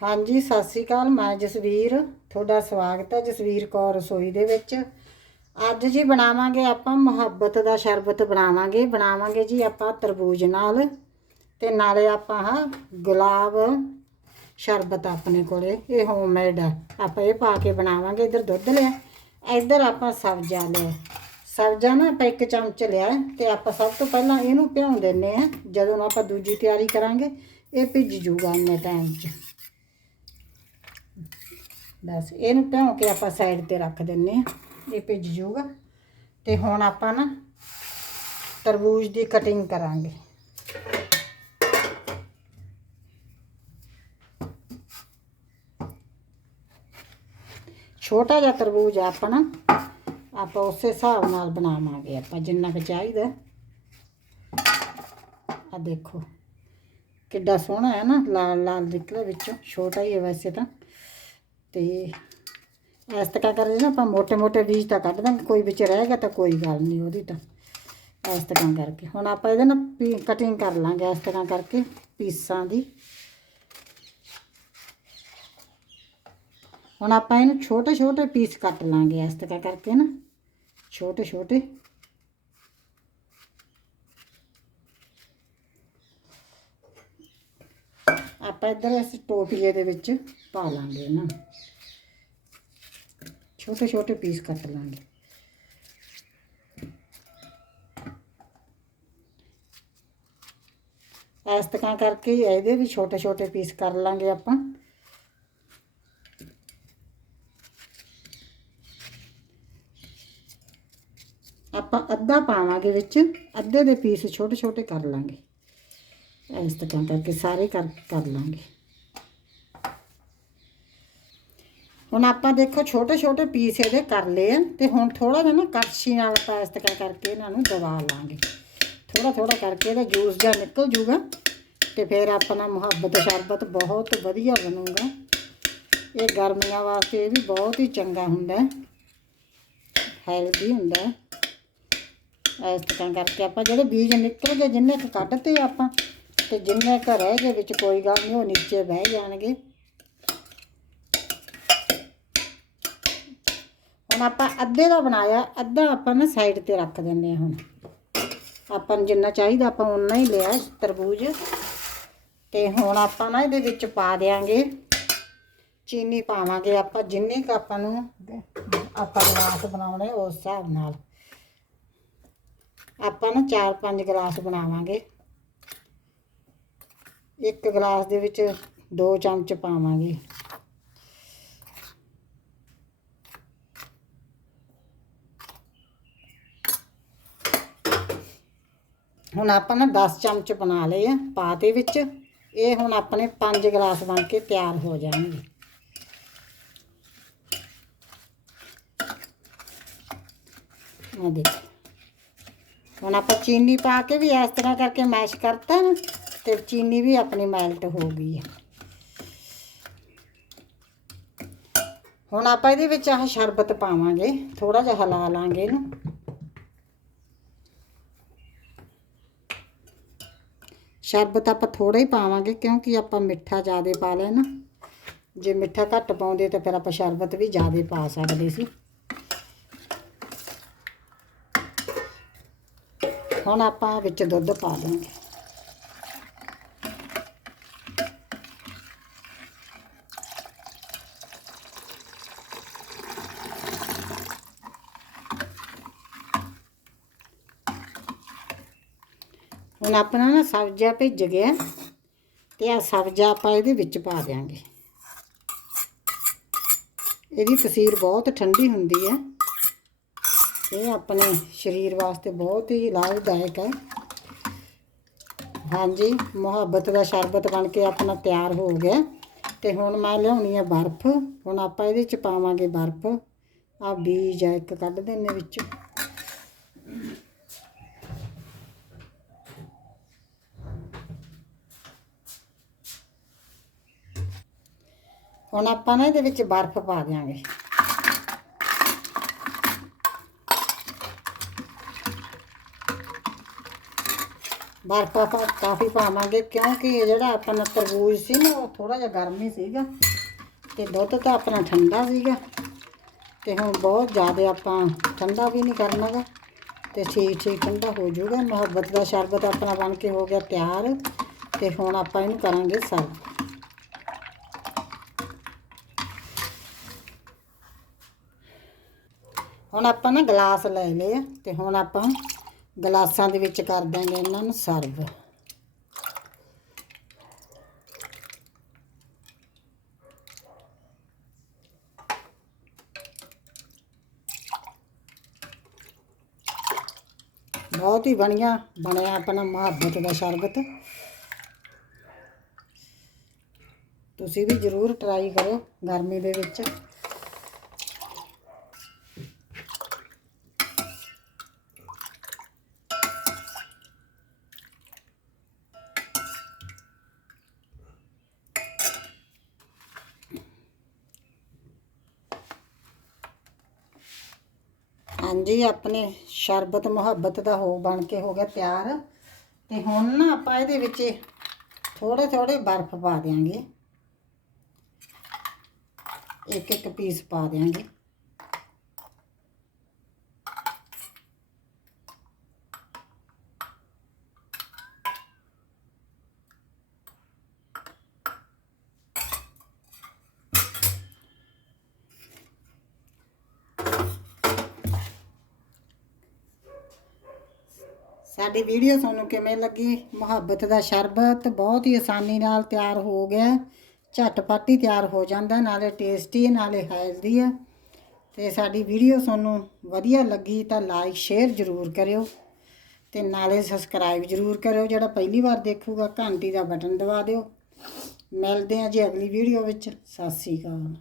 ਹਾਂਜੀ, ਸਤਿ ਸ੍ਰੀ ਅਕਾਲ, ਮੈਂ ਜਸਵੀਰ, ਤੁਹਾਡਾ ਸਵਾਗਤ ਹੈ ਜਸਵੀਰ ਕੌਰ ਰਸੋਈ ਦੇ ਵਿੱਚ। ਅੱਜ ਜੀ ਬਣਾਵਾਂਗੇ ਆਪਾਂ ਮੁਹੱਬਤ ਦਾ ਸ਼ਰਬਤ ਬਣਾਵਾਂਗੇ ਬਣਾਵਾਂਗੇ ਜੀ ਆਪਾਂ ਤਰਬੂਜ ਨਾਲ ਤੇ ਨਾਲੇ ਆਪਾਂ ਹਾਂ ਗੁਲਾਬ ਸ਼ਰਬਤ ਆਪਣੇ ਕੋਲੇ, ਇਹ ਹੋਮਮੇਡ ਹੈ ਆਪਾਂ ਇਹ ਪਾ ਕੇ ਬਣਾਵਾਂਗੇ, ਇਧਰ ਦੁੱਧ ਲਿਆ, ਇੱਧਰ ਆਪਾਂ ਸਬਜ਼ਾ ਲਿਆ। ਸਬਜ਼ਾ ਨਾ ਆਪਾਂ ਇੱਕ ਚਮਚ ਲਿਆ ਤੇ ਆਪਾਂ ਸਭ ਤੋਂ ਪਹਿਲਾਂ ਇਹਨੂੰ ਭਿਉਂ ਦਿੰਨੇ ਆ ਜਦੋਂ ਆਪਾਂ ਦੂਜੀ ਤਿਆਰੀ ਕਰਾਂਗੇ, ਇਹ ਭਿੱਜ ਜੂਗਾ ਇੰਨੇ ਟਾਈਮ 'ਚ। ਬਸ, ਇਹਨੂੰ ਭਿਉਂ ਕੇ ਆਪਾਂ ਸਾਈਡ ਤੇ ਰੱਖ ਦਿੰਨੇ ਆ ਇਹ ਭਿੱਜ ਜੂਗਾ ਤੇ ਹੁਣ ਆਪਾਂ ਨਾ ਤਰਬੂਜ ਦੀ ਕਟਿੰਗ ਕਰਾਂਗੇ। ਛੋਟਾ ਜਿਹਾ ਤਰਬੂਜ ਆ ਆਪਣਾ, ਆਪਾਂ ਉਸੇ ਹਿਸਾਬ ਨਾਲ ਬਣਾਵਾਂਗੇ ਆਪਾਂ, ਜਿੰਨਾ ਕੁ ਚਾਹੀਦਾ। ਆ ਦੇਖੋ, ਕਿੱਡਾ ਸੋਹਣਾ ਹੈ ਨਾ ਲਾਲ ਲਾਲ ਨਿਕਲਿਆ ਵਿੱਚੋਂ, ਛੋਟਾ ਹੀ ਹੈ ਵੈਸੇ ਤਾਂ। ਤੇ ਇਸ ਤਰ੍ਹਾਂ ਕਰੇ ਨਾ ਆਪਾਂ ਮੋٹے-ਮੋٹے ਬੀਜ ਤਾਂ ਕੱਢ ਦਾਂਗੇ, ਕੋਈ ਵਿੱਚ ਰਹਿ ਗਿਆ ਤਾਂ ਕੋਈ ਗੱਲ ਨਹੀਂ ਉਹਦੀ ਤਾਂ, ਇਸ ਤਰ੍ਹਾਂ ਕਰਕੇ। ਹੁਣ ਆਪਾਂ ਇਹਦੇ ਨਾਲ ਕਟਿੰਗ ਕਰ ਲਾਂਗੇ ਇਸ ਤਰ੍ਹਾਂ ਕਰਕੇ ਪੀਸਾਂ ਦੀ। ਹੁਣ ਆਪਾਂ ਇਹਨੂੰ ਛੋਟੇ-ਛੋਟੇ ਪੀਸ ਕੱਟ ਲਾਂਗੇ ਇਸ ਤਰ੍ਹਾਂ ਕਰਕੇ ਨਾ ਛੋਟੇ-ਛੋਟੇ ਆਪਾਂ ਇਧਰ ਇਸ ਟੋਪੀਏ ਦੇ ਵਿੱਚ ਪਾ ਲਾਂਗੇ ਨਾ। ਛੋਟੇ ਛੋਟੇ ਪੀਸ ਕੱਟ ਲਾਂਗੇ ਇਸ ਤਰ੍ਹਾਂ ਕਰਕੇ ਇਹਦੇ ਵੀ ਛੋਟੇ ਛੋਟੇ ਪੀਸ ਕਰ ਲਾਂਗੇ ਆਪਾਂ ਆਪਾਂ ਅੱਧਾ ਪਾਵਾਂਗੇ ਵਿੱਚ ਅੱਧੇ ਦੇ ਪੀਸ ਛੋਟੇ ਛੋਟੇ ਕਰ ਲਾਂਗੇ ਇਸ ਤਰ੍ਹਾਂ ਕਰਕੇ ਸਾਰੇ ਕਰ ਕਰ ਲਾਂਗੇ ਹੁਣ ਆਪਾਂ ਦੇਖੋ ਛੋਟੇ ਛੋਟੇ ਪੀਸ ਇਹਦੇ ਕਰ ਲਏ ਆ ਤੇ ਹੁਣ ਥੋੜਾ ਜਿਹਾ ਨਾ ਕੜਛੀ ਨਾਲ ਆਪਾਂ ਇਸ ਤਰ੍ਹਾਂ ਕਰਕੇ ਇਹਨਾਂ ਨੂੰ ਦਬਾ ਲਾਂਗੇ। ਥੋੜਾ ਥੋੜਾ ਕਰਕੇ ਇਹਦਾ ਜੂਸ ਜਿਹਾ ਨਿਕਲ ਜੂਗਾ ਤੇ ਫਿਰ ਆਪਣਾ ਮੁਹੱਬਤ ਸ਼ਰਬਤ ਬਹੁਤ ਵਧੀਆ ਬਣੂਗਾ। ਇਹ ਗਰਮੀਆਂ ਵਾਸਤੇ ਇਹ ਵੀ ਬਹੁਤ ਹੀ ਚੰਗਾ ਹੁੰਦਾ ਹੈ। ਹੈਲਦੀ ਹੁੰਦਾ ਹੈ। ਇਸ ਤਰ੍ਹਾਂ ਕਰਕੇ ਆਪਾਂ ਜਿਹੜੇ ਬੀਜ ਨਿਕਲ ਗਏ ਜਿੰਨੇ ਕੁ ਕੱਢਤੇ ਆਪਾਂ ਤੇ ਜਿੰਨੇ ਕੁ ਰਹਿ ਗਏ ਵਿੱਚ ਕੋਈ ਗੱਲ ਨਹੀਂ, ਉਹ ਨੀਚੇ ਬਹਿ ਜਾਣਗੇ। ਹੁਣ ਆਪਾਂ ਅੱਧੇ ਦਾ ਬਣਾਇਆ, ਅੱਧਾ ਆਪਾਂ ਨਾ ਸਾਈਡ ਤੇ ਰੱਖ ਦਿੰਦੇ ਹਾਂ ਹੁਣ। ਆਪਾਂ ਨੂੰ ਜਿੰਨਾ ਚਾਹੀਦਾ ਆਪਾਂ ਉਨਾ ਹੀ ਲਿਆ ਤਰਬੂਜ। ਤੇ ਹੁਣ ਆਪਾਂ ਨਾ ਇਹਦੇ ਵਿੱਚ ਪਾ ਦੇਾਂਗੇ ਚੀਨੀ ਪਾਵਾਂਗੇ ਆਪਾਂ, ਜਿੰਨੇ ਕ ਆਪਾਂ ਨੂੰ ਆਪਾਂ ਗਲਾਸ ਬਣਾਉਣੇ ਉਸ ਹਿਸਾਬ ਨਾਲ। ਆਪਾਂ ਨਾ 4-5 ਗਲਾਸ ਬਣਾਵਾਂਗੇ। ਇੱਕ ਗਲਾਸ ਦੇ ਵਿੱਚ 2 ਚਮਚ ਪਾਵਾਂਗੇ। ਹੁਣ ਆਪਾਂ ਨਾ 10 ਚਮਚ ਬਣਾ ਲਏ ਆ ਦੇ ਵਿੱਚ। ਇਹ ਹੁਣ ਆਪਣੇ 5 ਗਲਾਸ ਬਣ ਕੇ ਤਿਆਰ ਹੋ ਜਾਣਗੇ। ਆ ਦੇਖੋ। ਹੁਣ ਆਪਾਂ ਚੀਨੀ ਪਾ ਕੇ ਵੀ ਇਸ ਤਰ੍ਹਾਂ ਕਰਕੇ ਮੈਸ਼ ਕਰਤਾ ਨਾ, ਤੇ ਚੀਨੀ ਵੀ ਆਪਣੀ ਮੈਲਟ ਹੋ ਗਈ ਹੈ ਹੁਣ ਆਪਾਂ ਇਹਦੇ ਵਿੱਚ ਆਹ ਸ਼ਰਬਤ ਪਾਵਾਂਗੇ ਥੋੜਾ ਜਿਹਾ ਹਿਲਾ ਲਾਂਗੇ ਇਹਨੂੰ। ਸ਼ਰਬਤ ਆਪਾਂ ਥੋੜਾ ਹੀ ਪਾਵਾਂਗੇ ਕਿਉਂਕਿ ਆਪਾਂ ਮਿੱਠਾ ਜ਼ਿਆਦਾ ਪਾ ਲਿਆ ਨਾ। ਜੇ ਮਿੱਠਾ ਘੱਟ ਪਾਉਂਦੇ ਤਾਂ ਫਿਰ ਆਪਾਂ ਸ਼ਰਬਤ ਵੀ ਜ਼ਿਆਦਾ ਪਾ ਸਕਦੇ ਸੀ। ਹੁਣ ਆਪਾਂ ਵਿੱਚ ਦੁੱਧ ਪਾ ਦਾਂਗੇ ਹੁਣ ਆਪਣਾ ਨਾ ਸਬਜ਼ਾ ਭਿੱਜ ਗਿਆ ਤੇ ਆ ਸਬਜ਼ਾ ਆਪਾਂ ਇਹਦੇ ਵਿੱਚ ਪਾ ਦਿਆਂਗੇ। ਇਹਦੀ ਤਸੀਰ ਬਹੁਤ ਠੰਡੀ ਹੁੰਦੀ ਹੈ ਇਹ ਆਪਣੇ ਸਰੀਰ ਵਾਸਤੇ ਬਹੁਤ ਹੀ ਲਾਭਦਾਇਕ ਹੈ ਹਾਂਜੀ, ਮੁਹੱਬਤ ਦਾ ਸ਼ਰਬਤ ਬਣ ਕੇ ਆਪਣਾ ਤਿਆਰ ਹੋ ਗਿਆ। ਤੇ ਹੁਣ ਮੈਂ ਲਿਆਉਣੀ ਆ ਬਰਫ਼। ਹੁਣ ਆਪਾਂ ਇਹਦੇ ਚ ਪਾਵਾਂਗੇ ਬਰਫ਼। ਆ ਬੀਜ ਆ ਇੱਕ ਕੱਢ ਦਿੰਨੇ ਵਿੱਚ। ਹੁਣ ਆਪਾਂ ਨਾ ਇਹਦੇ ਵਿੱਚ ਬਰਫ਼ ਪਾ ਦਿਆਂਗੇ। ਬਰਫ਼ ਆਪਾਂ ਕਾਫੀ ਪਾਵਾਂਗੇ ਕਿਉਂਕਿ ਇਹ ਜਿਹੜਾ ਆਪਣਾ ਤਰਬੂਜ ਸੀ ਨਾ, ਉਹ ਥੋੜਾ ਜਿਹਾ ਗਰਮ ਹੀ ਸੀਗਾ ਤੇ ਦੁੱਧ ਤਾਂ ਆਪਣਾ ਠੰਡਾ ਸੀਗਾ ਤੇ ਹੁਣ ਬਹੁਤ ਜ਼ਿਆਦਾ ਆਪਾਂ ਠੰਡਾ ਵੀ ਨਹੀਂ ਕਰਨਾਗਾ ਤੇ ਠੀਕ ਠੀਕ ਠੰਡਾ ਹੋ ਜਾਊਗਾ। ਮੁਹੱਬਤ ਦਾ ਸ਼ਰਬਤ ਆਪਣਾ ਬਣ ਕੇ ਹੋ ਗਿਆ ਤਿਆਰ ਤੇ ਹੁਣ ਆਪਾਂ ਇਹਨੂੰ ਕਰਾਂਗੇ ਸਰਵ। ਹੁਣ ਆਪਾਂ ਨਾ ਗਲਾਸ ਲੈ ਲਏ ਆ ਤੇ ਹੁਣ ਆਪਾਂ ਗਲਾਸਾਂ ਦੇ ਵਿੱਚ ਕਰ ਦਾਂਗੇ ਇਹਨਾਂ ਨੂੰ ਸਰਵ। ਬਹੁਤ ਹੀ ਬਣੀਆ, ਬਣਿਆ ਆਪਣਾ ਮੁਹੱਬਤ ਦਾ ਸ਼ਰਬਤ। ਤੁਸੀਂ ਵੀ ਜ਼ਰੂਰ ਟਰਾਈ ਕਰੋ ਗਰਮੀ ਦੇ ਵਿੱਚ। ਹਾਂਜੀ, ਆਪਣੇ ਸ਼ਰਬਤ, ਮੁਹੱਬਤ ਦਾ ਹੋ, ਬਣ ਕੇ ਹੋ ਗਿਆ ਤਿਆਰ। ਤੇ ਹੁਣ ਨਾ ਆਪਾਂ ਇਹਦੇ ਵਿੱਚ ਥੋੜੇ ਥੋੜੇ ਬਰਫ਼ ਪਾ ਦਿਆਂਗੇ। ਇੱਕ ਇੱਕ ਪੀਸ ਪਾ ਦਿਆਂਗੇ। ਸਾਡੀ ਵੀਡੀਓ ਤੁਹਾਨੂੰ ਕਿਵੇਂ ਲੱਗੀ? ਮੁਹੱਬਤ ਦਾ ਸ਼ਰਬਤ ਬਹੁਤ ਹੀ ਆਸਾਨੀ ਨਾਲ ਤਿਆਰ ਹੋ ਗਿਆ। ਝਟਪਟ ਹੀ ਤਿਆਰ ਹੋ ਜਾਂਦਾ, ਨਾਲੇ ਟੇਸਟੀ ਨਾਲੇ ਹੈਲਦੀ ਹੈ ਤੇ ਸਾਡੀ ਵੀਡੀਓ ਤੁਹਾਨੂੰ ਵਧੀਆ ਲੱਗੀ ਤਾਂ ਲਾਈਕ ਸ਼ੇਅਰ ਜ਼ਰੂਰ ਕਰਿਓ ਤੇ ਨਾਲੇ ਸਬਸਕ੍ਰਾਈਬ ਜ਼ਰੂਰ ਕਰਿਓ। ਜਿਹੜਾ ਪਹਿਲੀ ਵਾਰ ਦੇਖੂਗਾ, ਘੰਟੀ ਦਾ ਬਟਨ ਦਬਾ ਦਿਓ। ਮਿਲਦੇ ਹਾਂ ਜੀ ਅਗਲੀ ਵੀਡੀਓ ਵਿੱਚ। ਸਤਿ ਸ੍ਰੀ ਅਕਾਲ।